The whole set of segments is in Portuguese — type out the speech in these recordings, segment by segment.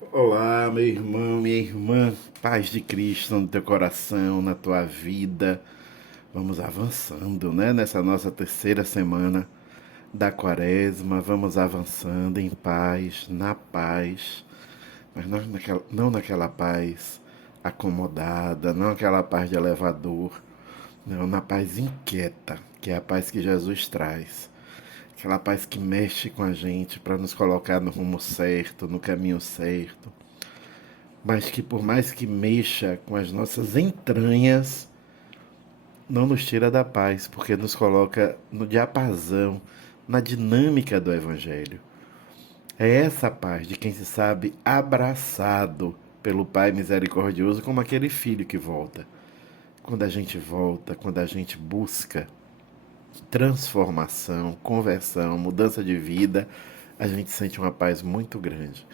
Olá, meu irmão, minha irmã, paz de Cristo no teu coração, na tua vida. Vamos avançando, né? Nessa nossa terceira semana da Quaresma, vamos avançando em paz, na paz, mas não naquela paz acomodada, não aquela paz de elevador, não, na paz inquieta, que é a paz que Jesus traz. Aquela paz que mexe com a gente para nos colocar no rumo certo, no caminho certo, mas que por mais que mexa com as nossas entranhas, não nos tira da paz, porque nos coloca no diapasão, na dinâmica do Evangelho. É essa paz de quem se sabe abraçado pelo Pai misericordioso, como aquele filho que volta. Quando a gente volta, quando a gente busca transformação, conversão, mudança de vida, a gente sente uma paz muito grande.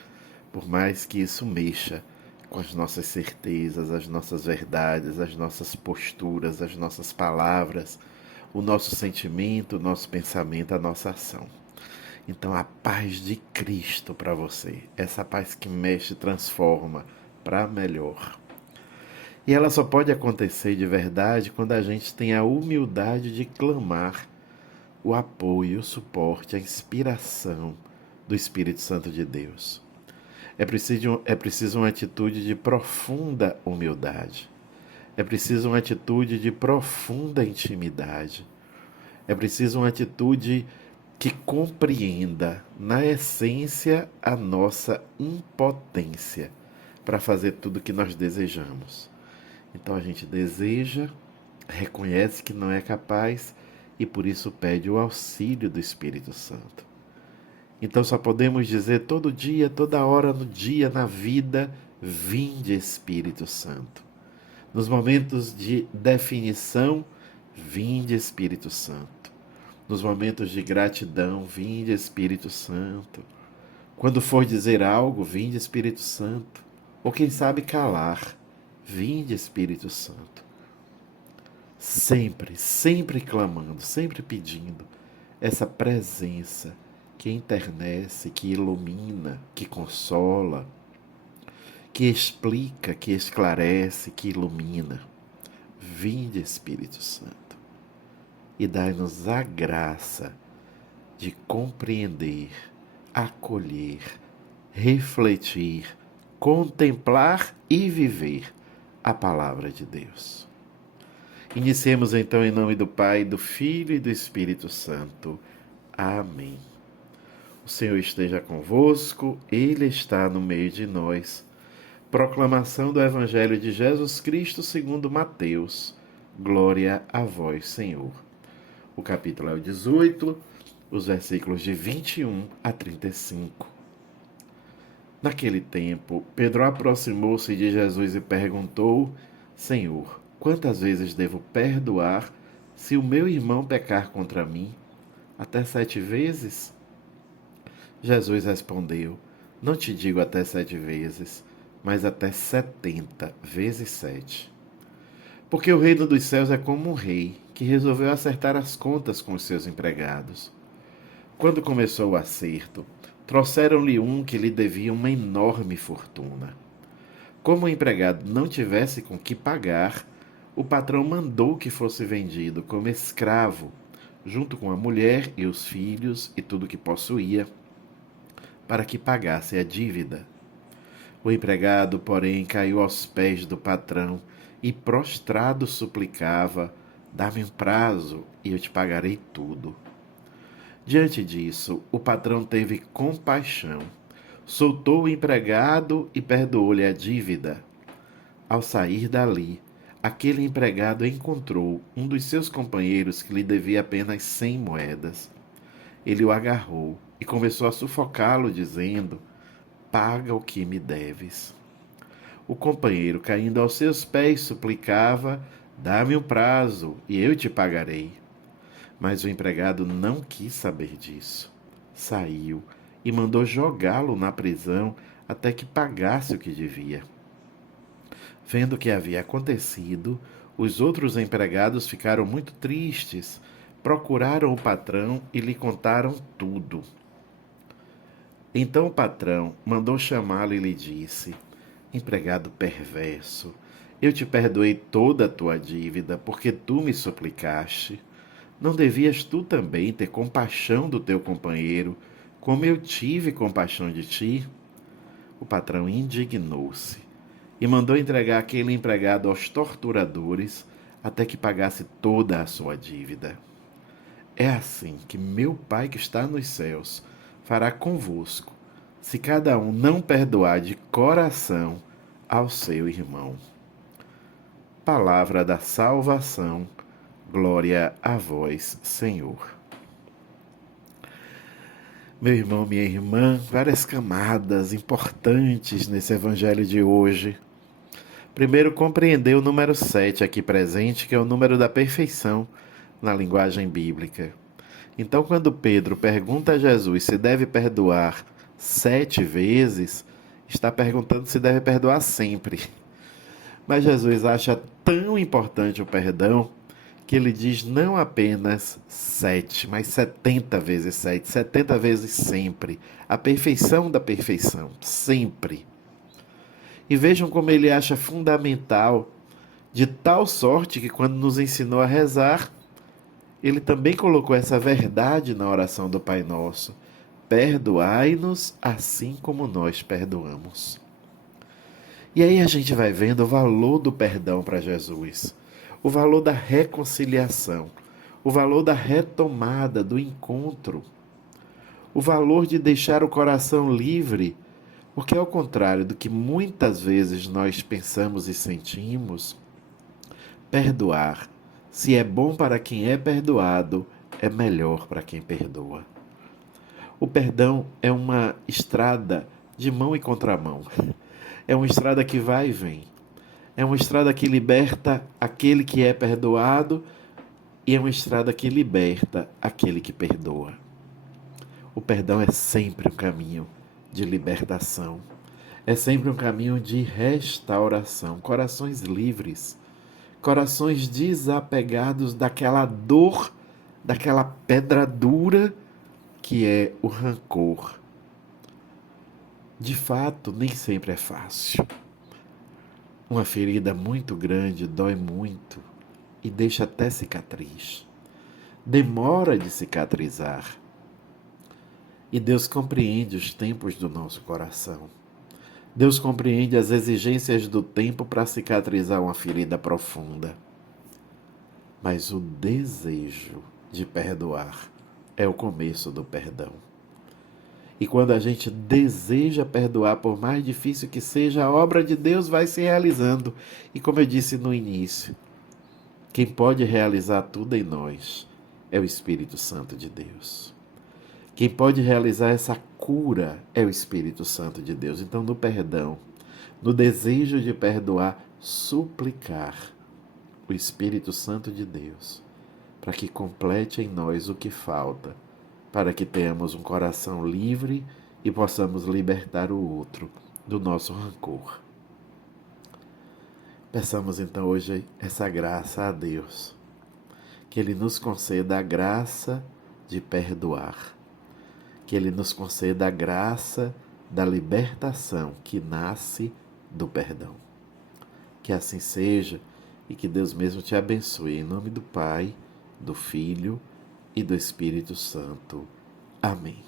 Por mais que isso mexa com as nossas certezas, as nossas verdades, as nossas posturas, as nossas palavras, o nosso sentimento, o nosso pensamento, a nossa ação. Então, a paz de Cristo para você, essa paz que mexe e transforma para melhor. E ela só pode acontecer de verdade quando a gente tem a humildade de clamar o apoio, o suporte, a inspiração do Espírito Santo de Deus. É preciso uma atitude de profunda humildade. É preciso uma atitude de profunda intimidade. É preciso uma atitude que compreenda, na essência, a nossa impotência para fazer tudo o que nós desejamos. Então a gente deseja, reconhece que não é capaz e por isso pede o auxílio do Espírito Santo. Então só podemos dizer todo dia, toda hora no dia, na vida, vinde Espírito Santo. Nos momentos de definição, vinde Espírito Santo. Nos momentos de gratidão, vinde Espírito Santo. Quando for dizer algo, vinde Espírito Santo. Ou quem sabe calar, vinde Espírito Santo. Sempre, sempre clamando, sempre pedindo essa presença que enternece, que ilumina, que consola, que explica, que esclarece, que ilumina. Vinde, Espírito Santo, e dai-nos a graça de compreender, acolher, refletir, contemplar e viver a palavra de Deus. Iniciemos então em nome do Pai, do Filho e do Espírito Santo. Amém. O Senhor esteja convosco, Ele está no meio de nós. Proclamação do Evangelho de Jesus Cristo segundo Mateus. Glória a vós, Senhor. O capítulo é o 18, os versículos de 21 a 35. Naquele tempo, Pedro aproximou-se de Jesus e perguntou: Senhor, quantas vezes devo perdoar se o meu irmão pecar contra mim? Até 7 vezes? Jesus respondeu: Não te digo até 7 vezes, mas até 70 vezes 7. Porque o reino dos céus é como um rei que resolveu acertar as contas com os seus empregados. Quando começou o acerto, trouxeram-lhe um que lhe devia uma enorme fortuna. Como o empregado não tivesse com que pagar, o patrão mandou que fosse vendido como escravo, junto com a mulher e os filhos e tudo que possuía, para que pagasse a dívida. O empregado, porém, caiu aos pés do patrão e, prostrado, suplicava: Dá-me um prazo e eu te pagarei tudo. Diante disso, o patrão teve compaixão, soltou o empregado e perdoou-lhe a dívida. Ao sair dali, aquele empregado encontrou um dos seus companheiros que lhe devia apenas 100 moedas. Ele o agarrou e começou a sufocá-lo, dizendo: Paga o que me deves. O companheiro, caindo aos seus pés, suplicava: Dá-me um prazo e eu te pagarei. Mas o empregado não quis saber disso. Saiu e mandou jogá-lo na prisão até que pagasse o que devia. Vendo o que havia acontecido, os outros empregados ficaram muito tristes, procuraram o patrão e lhe contaram tudo. Então o patrão mandou chamá-lo e lhe disse: empregado perverso, eu te perdoei toda a tua dívida, porque tu me suplicaste. Não devias tu também ter compaixão do teu companheiro, como eu tive compaixão de ti? O patrão indignou-se e mandou entregar aquele empregado aos torturadores até que pagasse toda a sua dívida. É assim que meu Pai que está nos céus fará convosco, se cada um não perdoar de coração ao seu irmão. Palavra da salvação, glória a vós, Senhor. Meu irmão, minha irmã, várias camadas importantes nesse evangelho de hoje. Primeiro, compreender o número 7 aqui presente, que é o número da perfeição na linguagem bíblica. Então, quando Pedro pergunta a Jesus se deve perdoar 7 vezes, está perguntando se deve perdoar sempre. Mas Jesus acha tão importante o perdão que ele diz não apenas 7, mas 70 vezes 7, 70 vezes sempre. A perfeição da perfeição, sempre. E vejam como ele acha fundamental, de tal sorte que quando nos ensinou a rezar, ele também colocou essa verdade na oração do Pai Nosso. Perdoai-nos assim como nós perdoamos. E aí a gente vai vendo o valor do perdão para Jesus, o valor da reconciliação, o valor da retomada, do encontro, o valor de deixar o coração livre, porque ao contrário do que muitas vezes nós pensamos e sentimos, perdoar, se é bom para quem é perdoado, é melhor para quem perdoa. O perdão é uma estrada de mão e contramão. É uma estrada que vai e vem. É uma estrada que liberta aquele que é perdoado e é uma estrada que liberta aquele que perdoa. O perdão é sempre um caminho de libertação. É sempre um caminho de restauração. Corações livres. Corações desapegados daquela dor, daquela pedra dura que é o rancor. De fato, nem sempre é fácil. Uma ferida muito grande dói muito e deixa até cicatriz. Demora de cicatrizar. E Deus compreende os tempos do nosso coração. Deus compreende as exigências do tempo para cicatrizar uma ferida profunda. Mas o desejo de perdoar é o começo do perdão. E quando a gente deseja perdoar, por mais difícil que seja, a obra de Deus vai se realizando. E como eu disse no início, quem pode realizar tudo em nós é o Espírito Santo de Deus. Quem pode realizar essa cura é o Espírito Santo de Deus. Então, no perdão, no desejo de perdoar, suplicar o Espírito Santo de Deus para que complete em nós o que falta, para que tenhamos um coração livre e possamos libertar o outro do nosso rancor. Peçamos então hoje essa graça a Deus, que Ele nos conceda a graça de perdoar, que Ele nos conceda a graça da libertação que nasce do perdão. Que assim seja e que Deus mesmo te abençoe. Em nome do Pai, do Filho e do Espírito Santo. Amém.